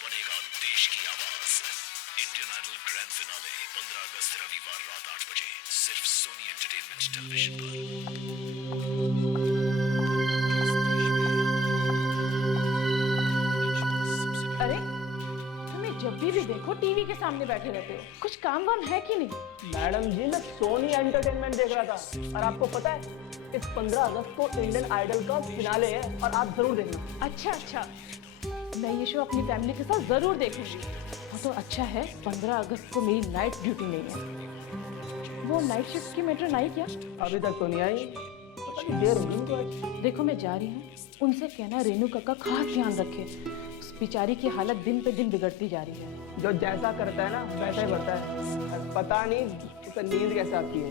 बनेगा देश की आवाज। इंडियन आइडल ग्रैंड फिनाले 15 अगस्त रविवार रात 8 बजे सिर्फ सोनी एंटरटेनमेंट टेलीविजन पर। अरे तुम्हें जब भी देखो टीवी के सामने बैठे रहते हो, कुछ काम वाम है कि नहीं? मैडम जी मैं सोनी एंटरटेनमेंट देख रहा था। और आपको पता है इस 15 अगस्त को इंडियन आइडल का फिनाले है और आप जरूर देखना। अच्छा, मैं ये शो अपनी फैमिली के साथ जरूर देखूंगी। वो तो अच्छा है 15 अगस्त को मेरी नाइट ड्यूटी नहीं है। वो नाइट शिफ्ट की मेट्रो आई क्या? अभी तक तो नहीं आई, पता नहीं देर होगी उनको आज। देखो मैं जा रही हूँ, उनसे कहना रेनू का खास ध्यान रखे। उस बेचारी की हालत दिन पे दिन बिगड़ती जा रही है। जो जैसा करता है ना वैसा ही बढ़ता है। पता नहीं उसे नींद कैसे आती है।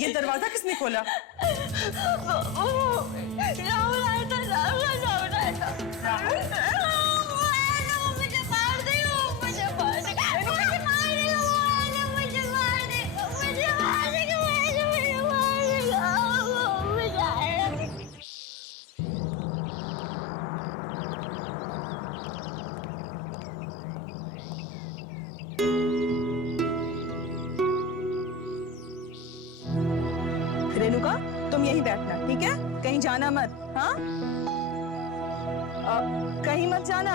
ये दरवाजा किसने खोला? राहुल आया था, राहुल आया था। मुझे मार देगा, मुझे मार देगा, मुझे मार देगा, मुझे मार देगा, मुझे मार देगा, मुझे मार देगा। रेणुका तुम यहीं बैठना, ठीक है? कहीं जाना मत। हाँ कहीं मत जाना।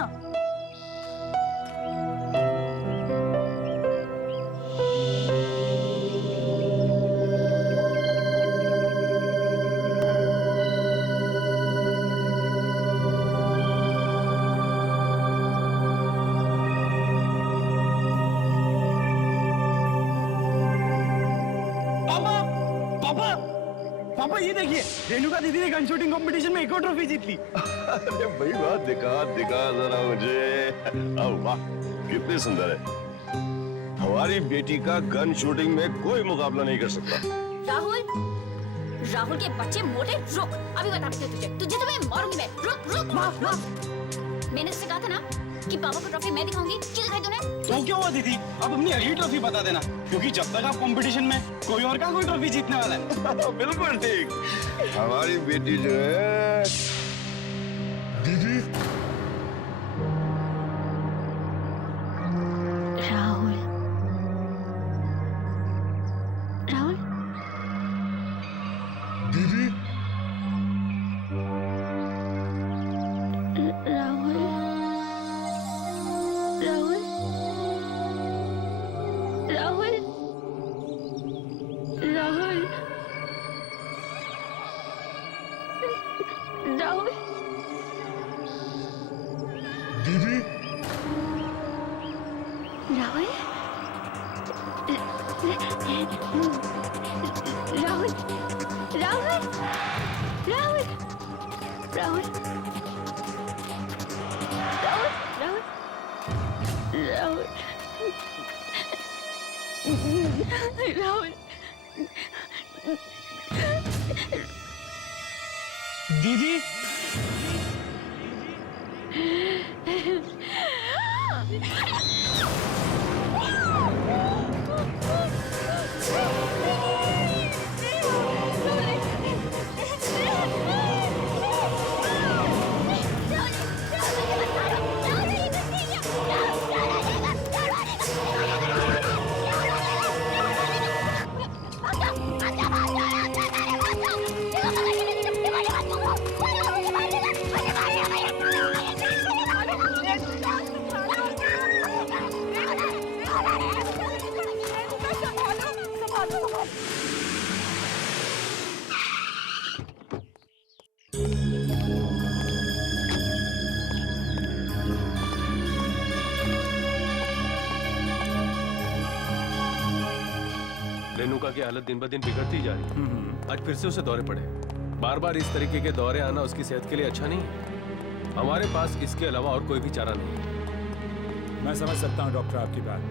पापा ये देखिए रेणुका दीदी ने गन शूटिंग कंपटीशन में एक और ट्रॉफी जीत ली। अरे भाई वाह, दिखा जरा मुझे। वाह कितनी सुंदर है। हमारी बेटी का गन शूटिंग में कोई मुकाबला नहीं कर सकता। राहुल के बच्चे मोटे, रुक, अभी बताती हूँ तुझे तो मैं मारूंगी मैं। रुक। मैंने उससे कहा था ना कि पापा को ट्रॉफी मैं दिखाऊंगी। क्यों दिखाई तूने? तो क्या हुआ दीदी, अब अपनी अगली ट्रॉफी बता देना, क्योंकि जब तक आप कंपटीशन में कोई और का कोई ट्रॉफी जीतने वाला है। बिल्कुल ठीक। हमारी बेटी जो है दीदी राहुल दीदी राहुल दीदी राहुल राहुल राहुल राहुल राहुल राहुल राहुल राहुल दीदी रेणुका की हालत दिन ब दिन बिगड़ती जा रही है। आज फिर से उसे दौरे पड़े। बार बार इस तरीके के दौरे आना उसकी सेहत के लिए अच्छा नहीं है। हमारे पास इसके अलावा और कोई भी चारा नहीं है। मैं समझ सकता हूँ डॉक्टर आपकी बात।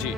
जी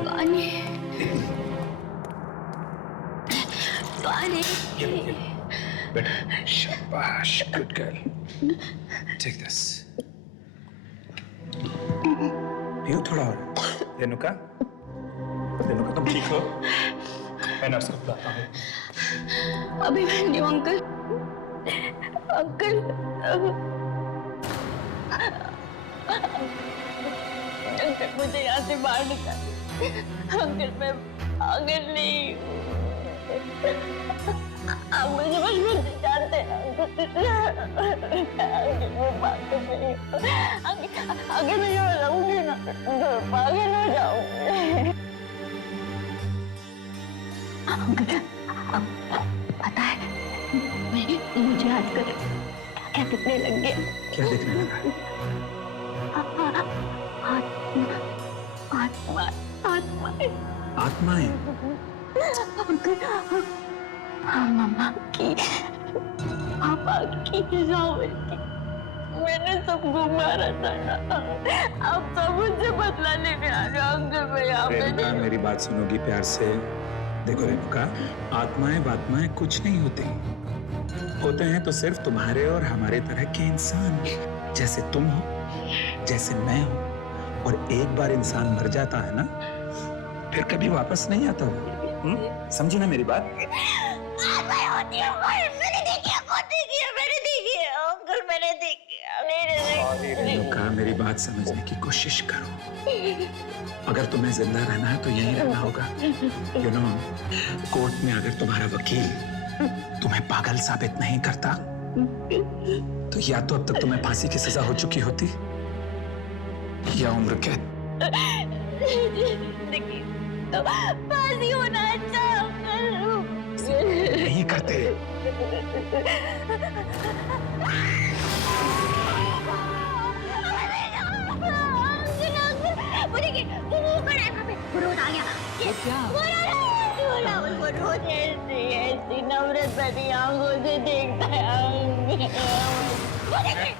पानी पानी बेटा शाबाश गुड गर्ल टेक दिस पियो थोड़ा और रेणुका रेणुका तुम ठीक हो मैं नर्स को बुलाता हूँ अभी मैं नहीं हूँ अंकल अंकल अंकल मुझे यहाँ से बाहर निकाल अंकल मैं पागल नहीं हूँ आप मुझे बचपन से जानते हैं अंकल मैं पागल नहीं हूँ अगर मैं यहाँ रहूंगी ना तो पागल हो जाऊंगी अंकल पता है मुझे आजकल क्या दिखने लग गया क्या दिखने लगा आत्माएं मम्मा की पापा की राहुल की मैंने सबको मारा था आप सब मुझसे बदला लेने आ रहे हो अंकल मैं यहाँ पे रेणुका मेरी बात सुनोगी प्यार से देखो रेणुका आत्माएं कुछ नहीं होते हैं तो सिर्फ तुम्हारे और हमारे तरह के इंसान जैसे तुम हो जैसे मैं हूं और एक बार इंसान मर जाता है ना फिर कभी वापस नहीं आता वो समझी ना मेरी बात मैंने देखी अंकल मैंने देखी रेणुका मेरी बात समझने की कोशिश करो। अगर तुम्हें जिंदा रहना है तो यहीं रहना होगा। यू नो, कोर्ट में अगर तुम्हारा वकील तुम्हें पागल साबित नहीं करता तो या तो अब तक तुम्हें फांसी की सजा हो चुकी होती या उम्र कैद। फांसी होना अच्छा नहीं करते। ऐसी नफरत भरी आंखों से देखता है।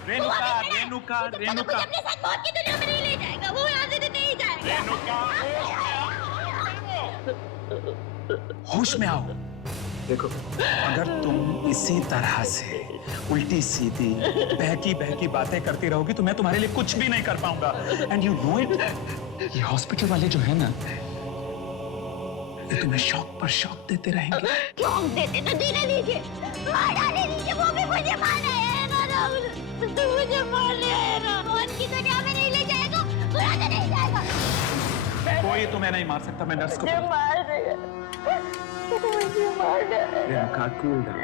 रेणुका, रेणुका, रेणुका, अपने साथ मौत की दुनिया में नहीं ले जाएगा, वो यहाँ से नहीं जाएगा। होश में आओ। देखो, अगर तुम इसी तरह से उल्टी सीधी बहकी बहकी बातें करती रहोगी तो मैं तुम्हारे लिए कुछ भी नहीं कर पाऊंगा। एंड यू नो इट, ये हॉस्पिटल वाले जो है ना, ये तुम्हें शौक पर शौक देते रहेंगे। शौक देते तो जीने दीजिए, मार डाले दीजिए, वो भी मुझे मारना है ना राहुल, तो मुझे मारना है ना। मौत की दुनिया में नहीं ले जाएगा, बुरा तो नहीं जाएगा। कोई तुम्हें नहीं मार सकता। मैं नर्स को मार देगा, मुझे मार देगा। Renuka, cool down.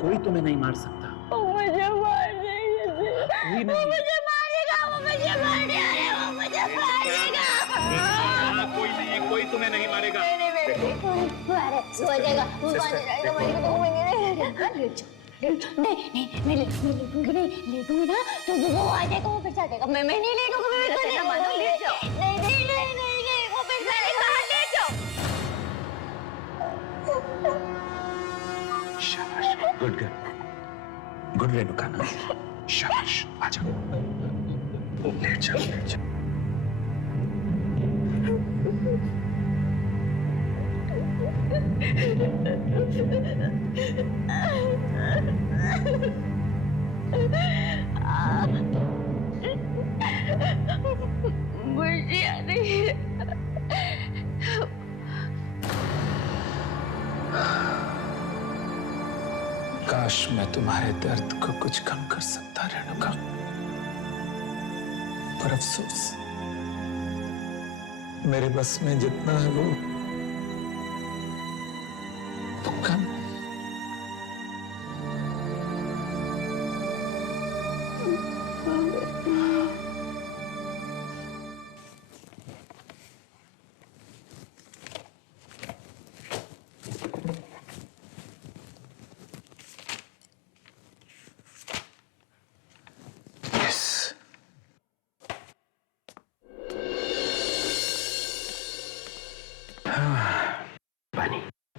कोई तुम्हें नहीं मार सकता। मुझे मार देगा, कोई नहीं। मुझे मारेगा, वो मुझे मार देगा, वो मुझे मारेगा। कोई नहीं, कोई तुम्हें नहीं मारेगा। सो जाएगा, वो मारेगा, नहीं, मैं लेटूंगी ना, तो वो आ जाएगा, वो फिर से आ जाएगा। मैं नहीं लेटूंगी, मैं तो नहीं मानो, लेट जाओ। नहीं, वो फिर से आएगा, लेट जाओ। शाबाश, गुड गर्ल, गुड रेणुका ना, शाबाश, आ जाओ, लेट जाओ, लेट जाओ। मुझे याद नहीं है। काश मैं तुम्हारे दर्द को कुछ कम कर सकता रेणुका, पर अफसोस मेरे बस में जितना है वो कम।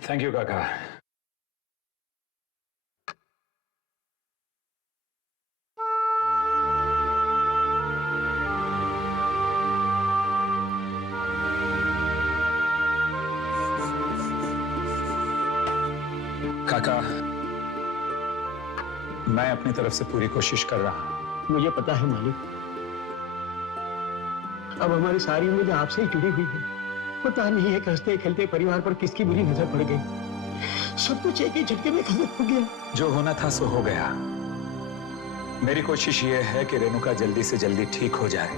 थैंक यू काका। काका, मैं अपनी तरफ से पूरी कोशिश कर रहा हूं। मुझे पता है मालिक, अब हमारी सारी उम्मीदें आपसे ही जुड़ी हुई है। पता नहीं है हंसते खेलते परिवार पर किसकी बुरी नजर पड़ गई। सब कुछ एक ही झटके में खत्म हो गया। जो होना था सो हो गया। मेरी कोशिश ये है कि रेणुका जल्दी से जल्दी ठीक हो जाए,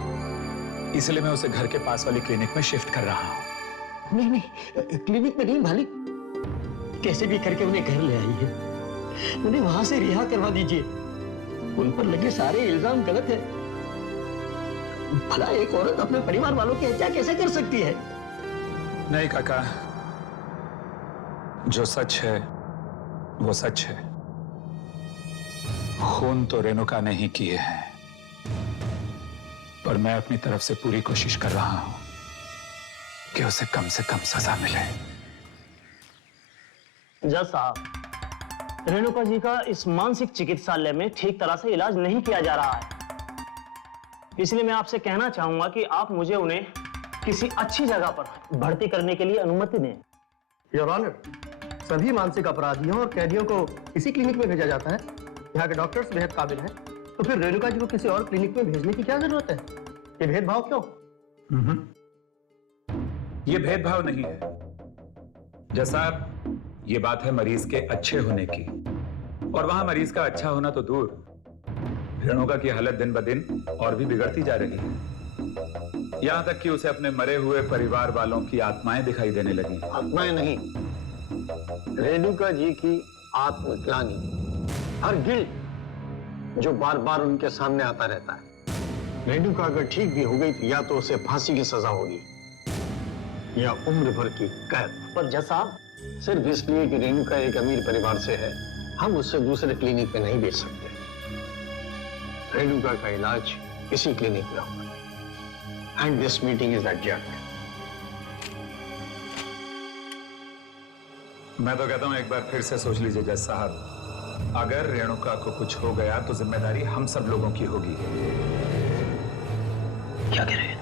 इसलिए मैं उसे घर के पास वाली क्लिनिक में शिफ्ट कर रहा हूं। नहीं, क्लिनिक में नहीं मालिक, कैसे भी करके उन्हें घर ले आइए, उन्हें वहां से रिहा करवा दीजिए। उन पर लगे सारे इल्जाम गलत है। भला एक औरत अपने परिवार वालों की हत्या कैसे कर सकती है? नहीं काका, जो सच है वो सच है। खून तो रेणुका ने ही किए हैं, पर मैं अपनी तरफ से पूरी कोशिश कर रहा हूं कि उसे कम से कम सजा मिले। जज साहब, रेणुका जी का इस मानसिक चिकित्सालय में ठीक तरह से इलाज नहीं किया जा रहा है, इसलिए मैं आपसे कहना चाहूंगा कि आप मुझे उन्हें किसी अच्छी जगह पर भर्ती करने के लिए अनुमति दें। योर ऑनर, सभी मानसिक अपराधियों और कैदियों को इसी क्लिनिक में भेजा जाता है। यहाँ के डॉक्टर्स बेहद काबिल हैं, तो फिर रेणुका जी को किसी और क्लिनिक में भेजने की क्या जरूरत है? ये भेदभाव क्यों? ये भेदभाव नहीं है जैसा, ये बात है मरीज के अच्छे होने की, और वहां मरीज का अच्छा होना तो दूर, रेणुका की हालत दिन ब दिन और भी बिगड़ती जा रही है। यहां तक कि उसे अपने मरे हुए परिवार वालों की आत्माएं दिखाई देने लगी। आत्माएं नहीं, रेणुका जी की आत्मग्लानि, हर गिल्ट जो बार बार उनके सामने आता रहता है। रेणुका अगर ठीक भी हो गई तो या तो उसे फांसी की सजा होगी या उम्र भर की कैद। पर जज साहब, सिर्फ इसलिए कि रेणुका एक अमीर परिवार से है, हम उससे दूसरे क्लिनिक में नहीं भेज सकते। रेणुका का इलाज इसी क्लिनिक में होगा। And this meeting is adjourned. मैं तो कहता हूं एक बार फिर से सोच लीजिए जज साहब, अगर रेणुका को कुछ हो गया तो जिम्मेदारी हम सब लोगों की होगी। क्या कह रहे हैं?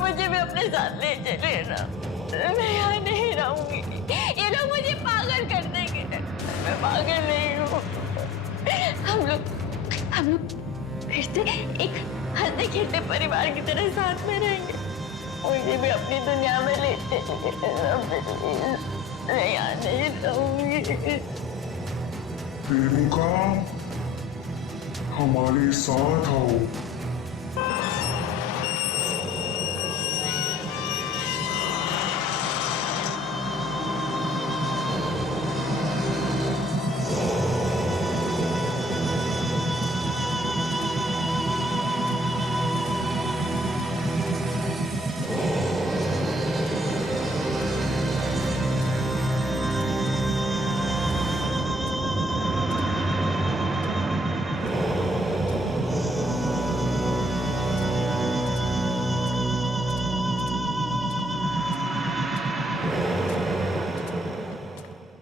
मुझे भी अपने साथ ले चले ना, मैं यहाँ नहीं रहूंगी। ये लोग मुझे पागल कर देंगे। मैं पागल नहीं हूँ। हम लोग फिर से एक हंसते खेलते परिवार की तरह साथ में रहेंगे। मुझे भी अपनी दुनिया में ले चलिए। मैं यहाँ नहीं रहूंगी। रेणुका, हमारे साथ आओ।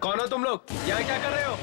कौन हो तुम लोग? यहाँ क्या कर रहे हो?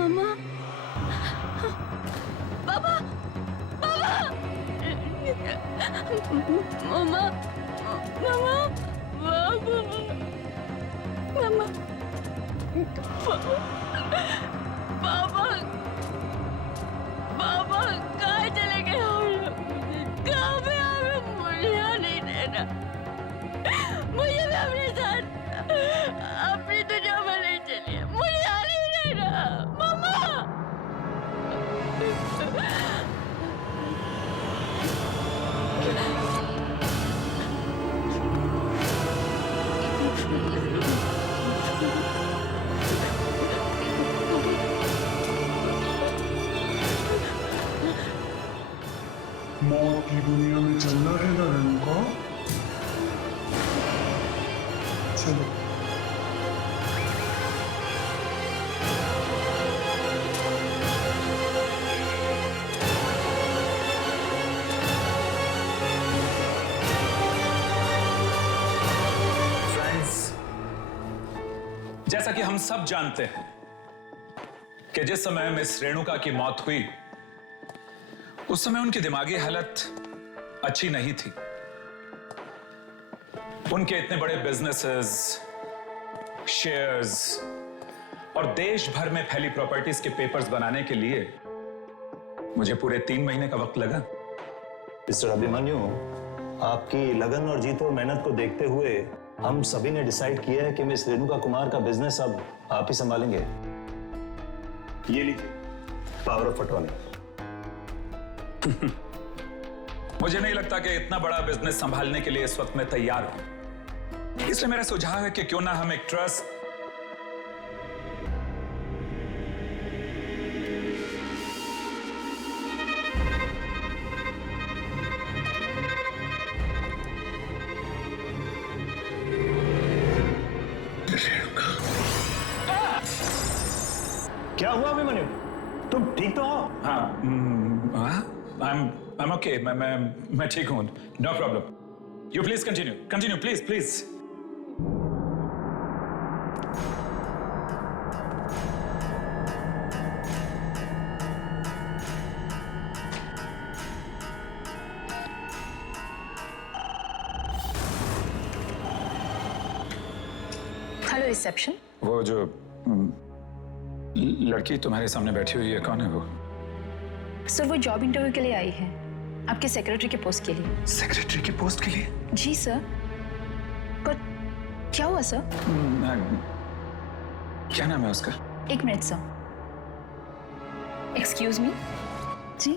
मामा, मामा, मामा, मामा, पापा, पापा कहाँ चले गए हम लोग? कहाँ पे हमें मुझे यहाँ नहीं रहना। मुझे भी अपने साथ अपनी दुनिया में ले चलिए। मुझे यहाँ नहीं रहना, मामा। मौत की दुनिया में चलना है ना रेणुका? चलो। जैसा कि हम सब जानते हैं कि जिस समय मिस रेणुका की मौत हुई उस समय उनकी दिमागी हालत अच्छी नहीं थी। उनके इतने बड़े बिजनेसेस, शेयर्स और देश भर में फैली प्रॉपर्टीज के पेपर्स बनाने के लिए मुझे पूरे 3 महीने का वक्त लगा। मिस्टर अभिमन्यु, आपकी लगन और जीत और मेहनत को देखते हुए हम सभी ने डिसाइड किया है कि मिस रेणुका कुमार का बिजनेस अब आप ही संभालेंगे। ये लीजिए पावर ऑफ अटॉर्नी। मुझे नहीं लगता कि इतना बड़ा बिजनेस संभालने के लिए इस वक्त मैं तैयार हूं। इसलिए मेरा सुझाव है कि क्यों ना हम एक ट्रस्ट क्या हुआ अभिमन्यु? तुम ठीक तो हो? I'm okay. मैं ठीक हूं। No problem. You please continue. Continue, please, please. Hello reception. वो जो लड़की तुम्हारे सामने बैठी हुई है, कौन है वो? सर वो जॉब इंटरव्यू के लिए आई है, आपके सेक्रेटरी के पोस्ट के लिए। सेक्रेटरी की पोस्ट के लिए? जी सर। पर क्या हुआ सर? क्या नाम है उसका? 1 मिनट सर। Excuse me. जी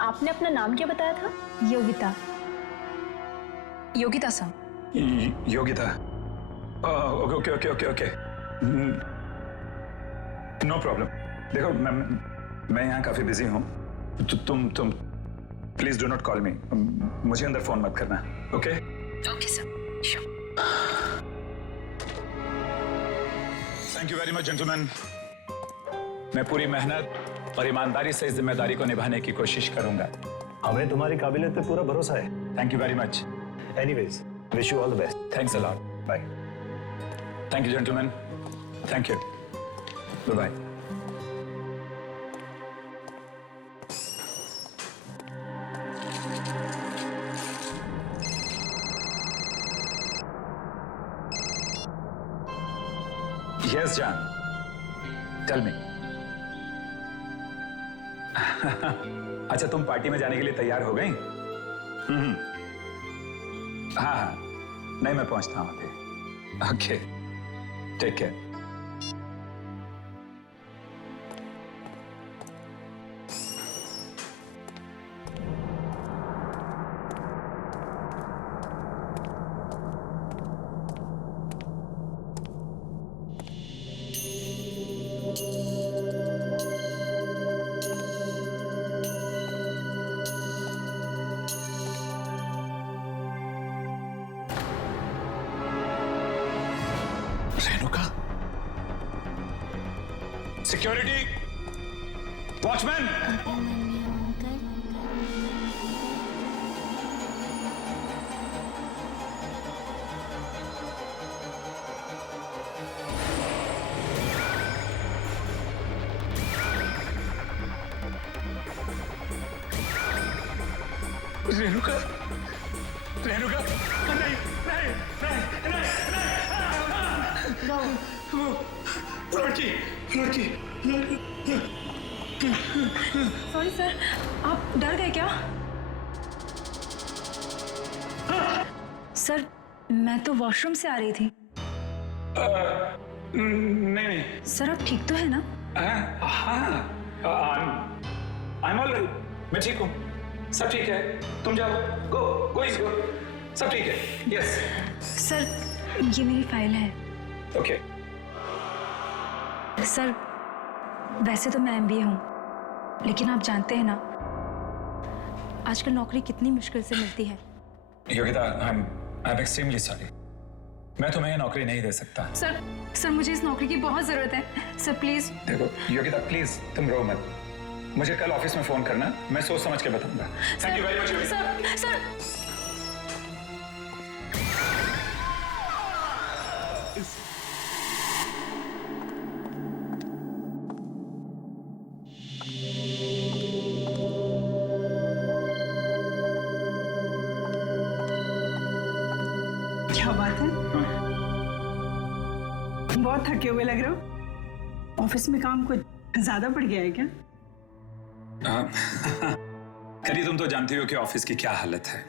आपने अपना नाम क्या बताया था? Yogita. Yogita sir. Yogita. Okay okay okay okay. No problem. देखो मैं यहाँ काफी बिजी हूँ। तुम please do not call me. मुझे अंदर फोन मत करना। Okay okay sir, sure. Thank you very much gentleman. मैं पूरी मेहनत और ईमानदारी से इस जिम्मेदारी को निभाने की कोशिश करूंगा। हमें तुम्हारी काबिलियत पे पूरा भरोसा है। Thank you very much. Anyways, wish you all the best. Thanks a lot. Bye. Thank you gentleman. Thank you. Bye bye. Yes, John. Tell me. अच्छा, तुम पार्टी में जाने के लिए तैयार हो गई? हाँ, नहीं मैं पहुंचता हूं अभी। Okay, take care. Renuka, security, watchman. Renuka, Renuka, नहीं नहीं नहीं नहीं, वो लड़की लड़की। सॉरी सर, आप डर गए क्या? सर मैं तो वॉशरूम से आ रही थी। नहीं नहीं सर आप ठीक तो है ना? हाँ, आई एम ऑलराइट। मैं ठीक हूँ, सब ठीक है। तुम जाओ, गो गो इज गो, सब ठीक है। यस सर ये मेरी फाइल है। ओके। सर वैसे तो मैं MBA हूँ, लेकिन आप जानते हैं ना आजकल नौकरी कितनी मुश्किल से मिलती है। Yogita, I am extremely sorry. मैं तुम्हें ये नौकरी नहीं दे सकता। सर मुझे इस नौकरी की बहुत जरूरत है। Sir please. देखो योगिता, प्लीज तुम रो मत। मुझे कल ऑफिस में फोन करना, मैं सोच समझ के बताऊंगा। Thank you very much Yogita. Sir क्या बात है? बहुत थके हुए लग रहे हो। ऑफिस में काम कुछ ज्यादा बढ़ गया है क्या? करी, तुम तो जानती हो कि ऑफिस की क्या हालत है।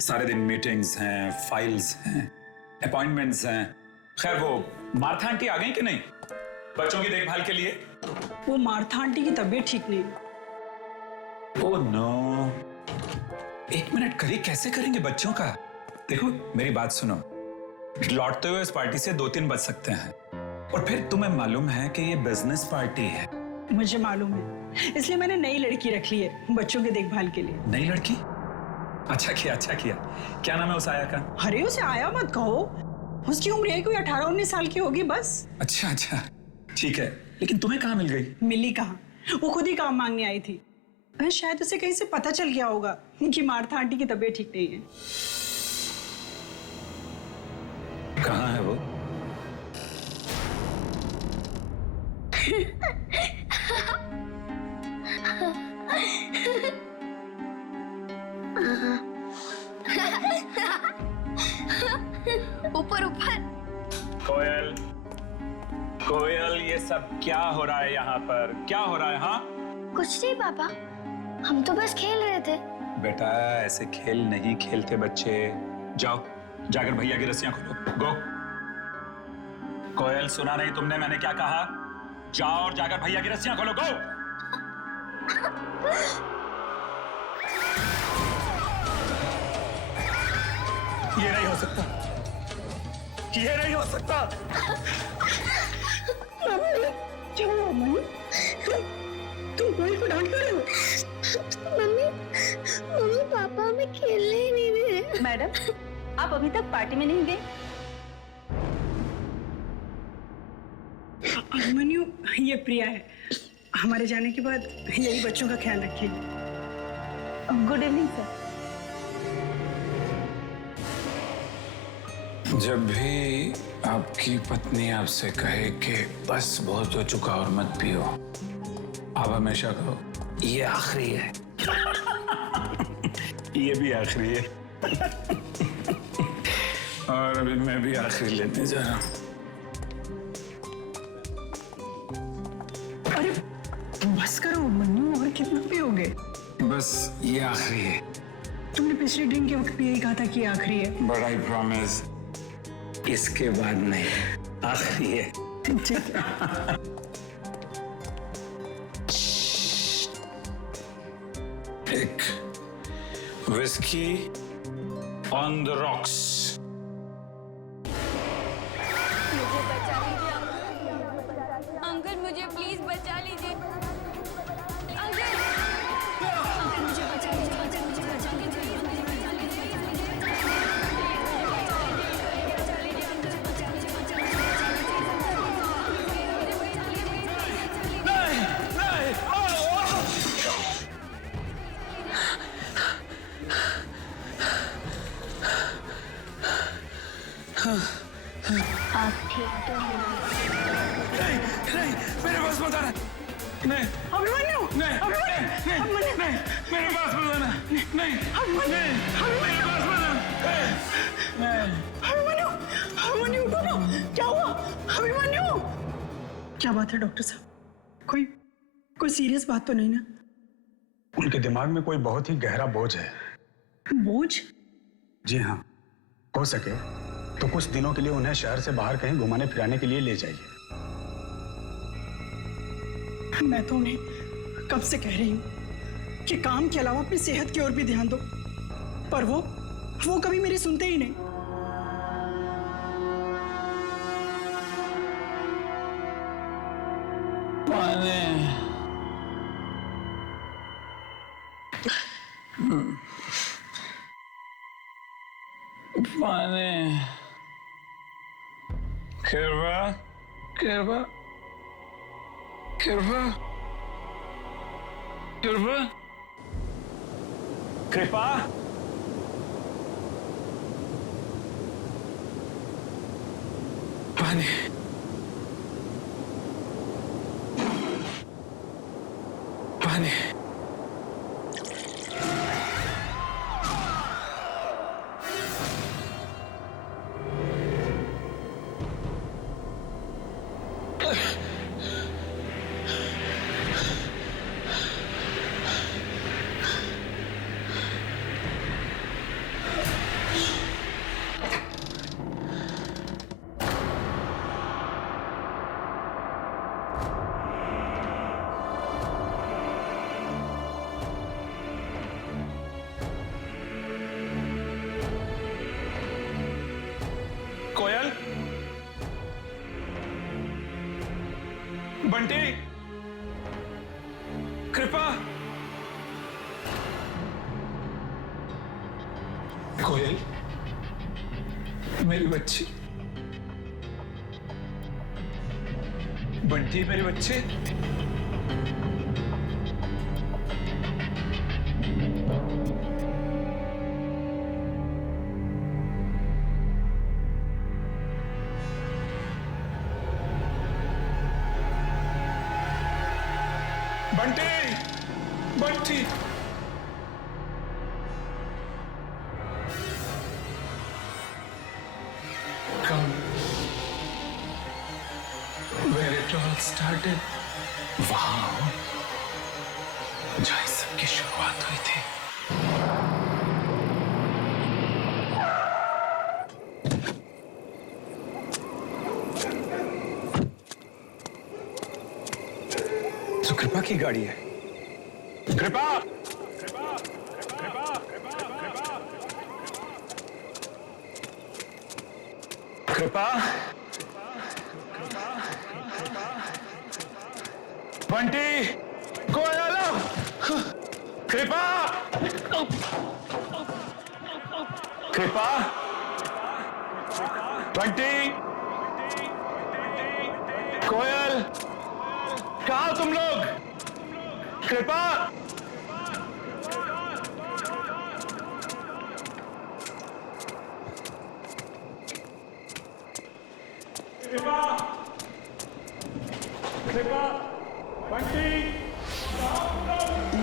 सारे दिन मीटिंग्स हैं, फाइल्स हैं, अपॉइंटमेंट्स हैं। खैर, वो मार्था आंटी आ गई कि नहीं बच्चों की देखभाल के लिए? वो मार्था आंटी की तबीयत ठीक नहीं है। ओह नो, एक मिनट करी, कैसे करेंगे बच्चों का? देखो मेरी बात सुनो, लौटते हुए इस पार्टी से 2-3 बज सकते हैं, और फिर तुम्हें मालूम है कि ये बिजनेस पार्टी है। मुझे मालूम है, इसलिए मैंने नई लड़की रख ली है बच्चों की देखभाल के लिए। नई लड़की? अच्छा किया, अच्छा किया। क्या नाम है उस आया का? अरे उसे आया मत कहो, उसकी उम्र है कोई 18-19 साल की होगी बस। अच्छा अच्छा, ठीक है, लेकिन तुम्हें कहाँ मिल गई? मिली कहाँ, वो खुद ही काम मांगने आई थी। शायद उसे कहीं से पता चल गया होगा कि मार्था आंटी की तबीयत ठीक नहीं है। कहाँ है वो? ऊपर ऊपर। कोयल, कोयल, ये सब क्या हो रहा है यहाँ पर? क्या हो रहा है? हाँ, कुछ नहीं पापा, हम तो बस खेल रहे थे। बेटा ऐसे खेल नहीं खेलते बच्चे। जाओ जाकर भैया की रस्सियां खोलो, गो। कोयल, सुना नहीं तुमने मैंने क्या कहा? जाओ और जाकर भैया की रस्सियां खोलो, गो। ये नहीं हो सकता, ये नहीं हो सकता। तुम कोयल को डांट रहे हो? मम्मी, मम्मी पापा हमें खेलने ही नहीं दे रहे। मैडम, आप अभी तक पार्टी में नहीं गए? अभिमन्यु, ये प्रिया है। हमारे जाने के बाद यही बच्चों का ख्याल रखिए। Good evening sir. जब भी आपकी पत्नी आपसे कहे कि बस बहुत हो चुका और मत पियो, आप हमेशा कहो ये आखिरी है। ये भी आखिरी है। और अभी मैं भी आखिरी लेने जा रहा हूं। अरे बस करो मन्नू, और कितना पियोगे? बस ये आखिरी है। तुमने पिछले ड्रिंक के वक्त भी यही कहा था कि आखिरी है। बट आई प्रॉमिस इसके बाद नहीं, आखिरी है। एक विस्की ऑन द रॉक्स। मुझे बचा लीजिए अंकल, मुझे प्लीज बचा लीजिए अंकल, अंकल मुझे बचा लीजिए, अंकल मुझे बचा लीजिए। आप ठीक तो हैं? नहीं नहीं, मेरे पास मत आना। नहीं अभिमन्यु, नहीं नहीं नहीं, मेरे पास मत आना। नहीं नहीं, मेरे पास मत आना। अभिमन्यु, अभिमन्यु उठो ना, क्या हुआ? अभिमन्यु, क्या बात है डॉक्टर साहब? कोई सीरियस बात तो नहीं ना? उनके दिमाग में कोई बहुत ही गहरा बोझ है। बोझ? जी हाँ, हो सके तो कुछ दिनों के लिए उन्हें शहर से बाहर कहीं घुमाने फिराने के लिए ले जाइए। मैं तो उन्हें कब से कह रही हूँ कि काम के अलावा अपनी सेहत की ओर भी ध्यान दो, पर वो कभी मेरी सुनते ही नहीं। पानी, कृपा कृपा कृपा कृपा कृपा। पानी, पानी। बंटी, कृपा, कोयल, मेरी बच्ची, बंटी मेरे बच्चे, Bunty, Bunty, come where it all started. Wow, जहाँ इस सब की शुरुआत हुई थी. तो कृपा की गाड़ी है. कृपा, कृपा, बंटी, कोयल, कृपा, कृपा, बंटी, कोयल, कहाँ हो तुम लोग? कृपा, कृपा, कृपा, बंटी,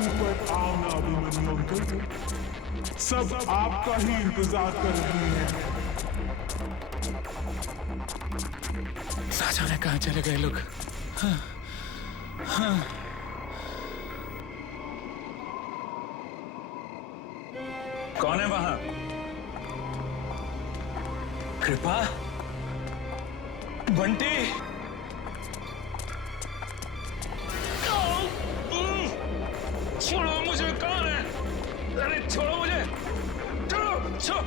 ऊपर आओ ना अभिमन्यु अंकल, सब आपका ही इंतजार कर रही हैं। ना जाने कहाँ चले गए लोग. हाँ, हाँ. कौन है वहां? कृपा, बंटी, छोड़ो मुझे. कौन है? अरे छोड़ो मुझे, छोड़ो, छोड़ो.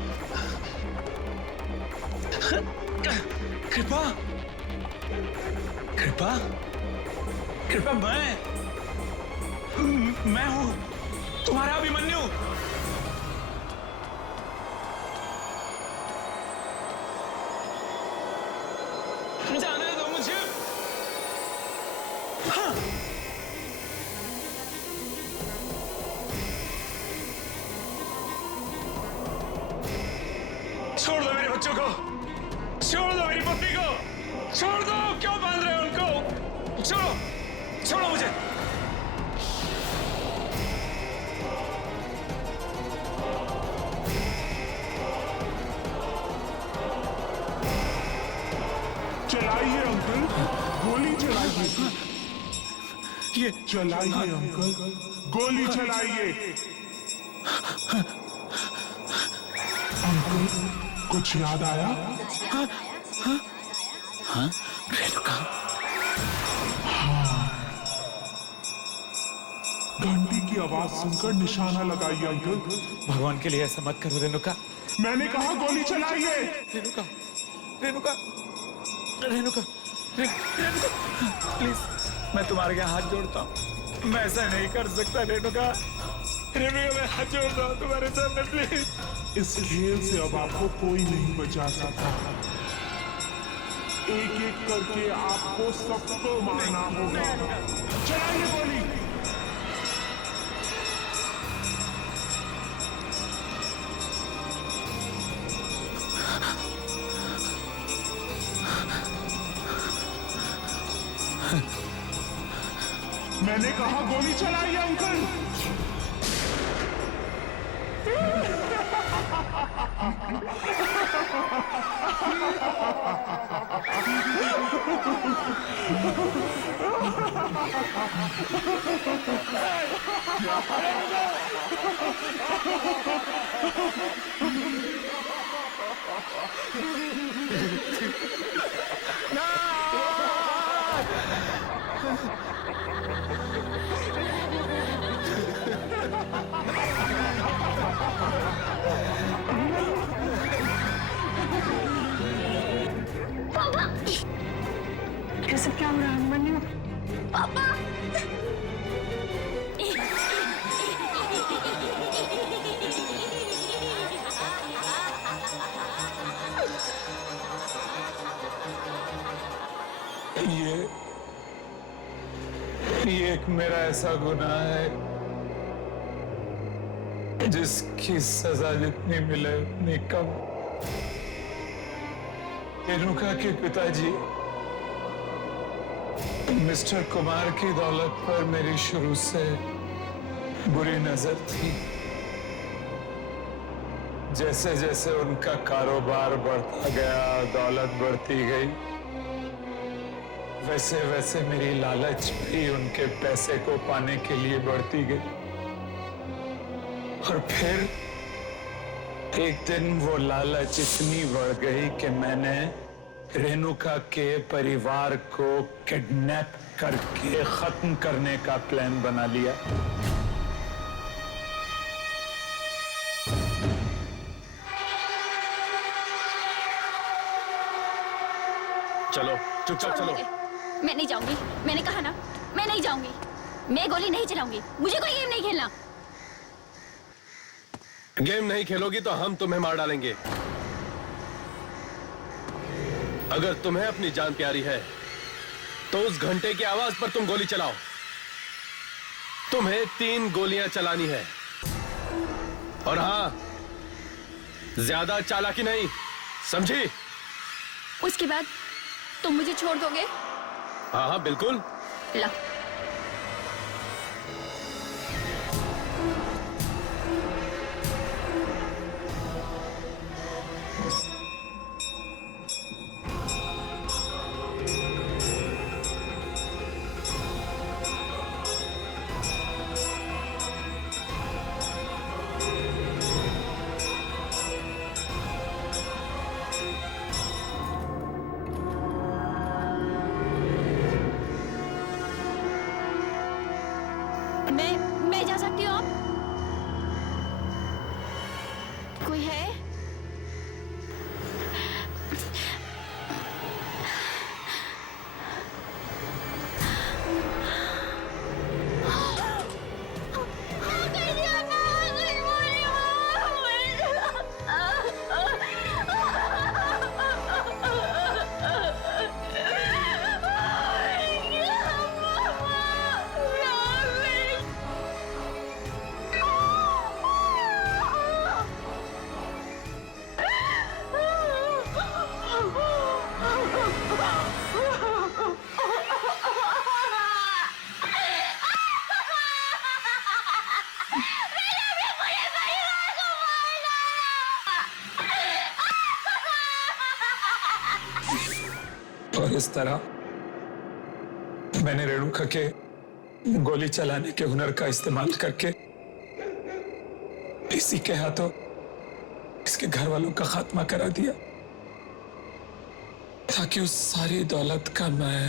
कृपा, कृपा, कृपा, मैं हूं तुम्हारा अभिमन्यु. जाने दो मुझे. हाँ. छोड़ दो मेरे बच्चों को, छोड़ दो मेरी पत्नी को, छोड़ दो. क्यों बांध रहे हो उनको? छोड़ो, छोड़ो मुझे. चलाइए अंकल, गोली चलाइए. ये चलाइए अंकल, गोली चलाइए. अंकल, कुछ याद आया? हाँ, रेणुका. घंटी की आवाज सुनकर निशाना लगाइए अंकल. भगवान के लिए ऐसा मत करो रेणुका. मैंने कहा गोली चलाइए. रेणुका, रेणुका, रेणुका, रेणुका, प्लीज, मैं तुम्हारे यहाँ हाथ जोड़ता हूँ. मैं ऐसा नहीं कर सकता रेणुका. रेणुका, मैं हाथ जोड़ता हूँ तुम्हारे सामने, प्लीज. इस खेल से अब आपको कोई नहीं बचा सकता. एक एक करके आपको सबको मारना होगा. चलाइए गोली. मैंने कहा गोली चलाइए अंकल. ये सब क्या हो रहा है अभिमन्यु? पापा। ये एक मेरा ऐसा गुनाह है जिसकी सजा जितनी मिले उतनी कम। रेणुका के पिताजी मिस्टर कुमार की दौलत पर मेरी शुरू से बुरी नजर थी। जैसे जैसे उनका कारोबार बढ़ता गया, दौलत बढ़ती गई, वैसे वैसे मेरी लालच भी उनके पैसे को पाने के लिए बढ़ती गई। और फिर एक दिन वो लालच इतनी बढ़ गई कि मैंने रेणुका के परिवार को किडनैप करके खत्म करने का प्लान बना लिया। चलो चुपचाप चलो। मैं नहीं जाऊंगी, मैंने कहा ना, मैं नहीं जाऊंगी। मैं गोली नहीं चलाऊंगी, मुझे कोई गेम नहीं खेलना। गेम नहीं खेलोगी तो हम तुम्हें मार डालेंगे। अगर तुम्हें अपनी जान प्यारी है तो उस घंटे की आवाज पर तुम गोली चलाओ। तुम्हें 3 गोलियां चलानी है। और हाँ, ज्यादा चालाकी नहीं, समझी? उसके बाद तुम मुझे छोड़ दोगे? हाँ हाँ बिल्कुल। ला। मैं जा सकती हूँ? कोई है? और इस तरह मैंने रेणुका के गोली चलाने के हुनर का इस्तेमाल करके इसी के हाथों इसके घर वालों का खात्मा करा दिया, ताकि उस सारी दौलत का मैं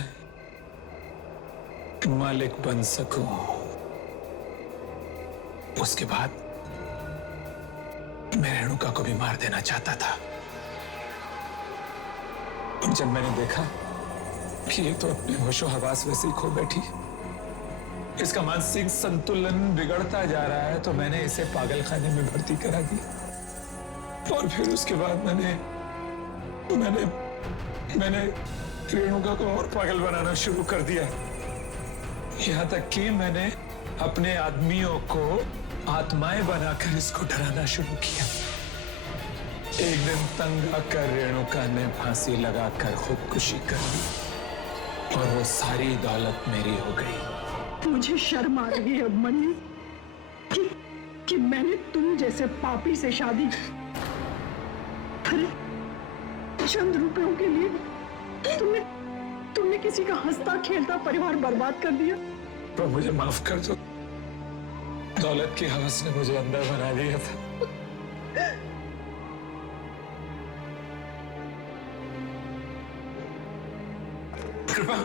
मालिक बन सकूं। उसके बाद मैं रेणुका को भी मार देना चाहता था। जब मैंने देखा कि ये तो अपने होशो हवास वैसे ही खो बैठी, इसका मानसिक संतुलन बिगड़ता जा रहा है, तो मैंने इसे पागलखाने में भर्ती करा दिया। और फिर उसके बाद मैंने रेणुका को और पागल बनाना शुरू कर दिया। यहां तक कि मैंने अपने आदमियों को आत्माएं बनाकर इसको डराना शुरू किया। एक दिन तंग आकर रेणुका ने फांसी लगाकर खुदकुशी कर ली और वो सारी दौलत मेरी हो गई। मुझे शर्म आ रही है मनी कि मैंने तुम जैसे पापी से शादी की। अरे चंद रुपयों के लिए तुमने किसी का हंसता खेलता परिवार बर्बाद कर दिया। तो मुझे माफ कर दो, दौलत की हवस ने मुझे अंदर बना दिया था। कृपा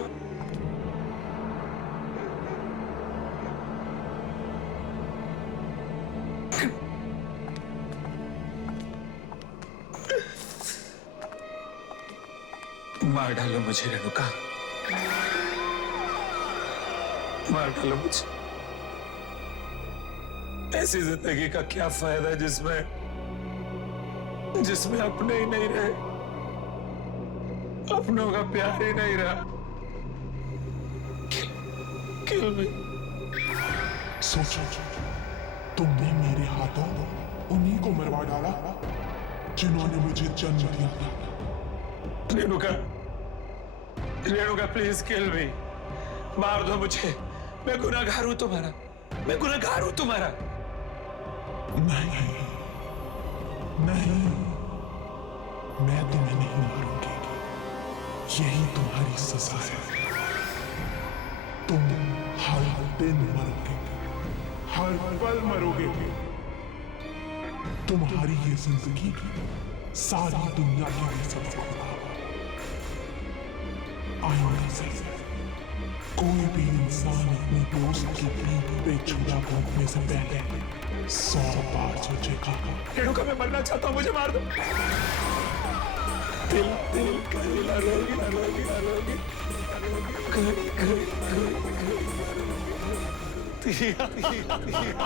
मार डालो मुझे रेणुका, मार डालो मुझे। ऐसी जिंदगी का क्या फायदा जिसमें अपने ही नहीं रहे, अपनों का प्यार ही नहीं रहा। किल मी। सोचो, तुमने मेरे हाथों उन्हीं को मरवा डाला जिन्होंने मुझे जन्म दिया। रेणुका, रेणुका प्लीज किल मी, मार दो मुझे। मैं गुनहगार हूं तुम्हारा, मैं गुनहगार हूं तुम्हारा। नहीं नहीं, मैं तुम्हें नहीं मारूंगी, यही तुम्हारी सजा है। तुम हर दिन मरोगे, हर पल मरोगे। तुम्हारी ये जिंदगी सारी दुनिया के लिए सबक होगा। आइंदा से कोई भी इंसान अपने दोस्त की पीठ पे छुरा घोंपने से पहले 100 बार सोचेगा। रेणुका, मैं मरना चाहता हूं, मुझे मार दो। दिल दिल करीला लोगी, लोगी, लोगी, करी करी करी करी।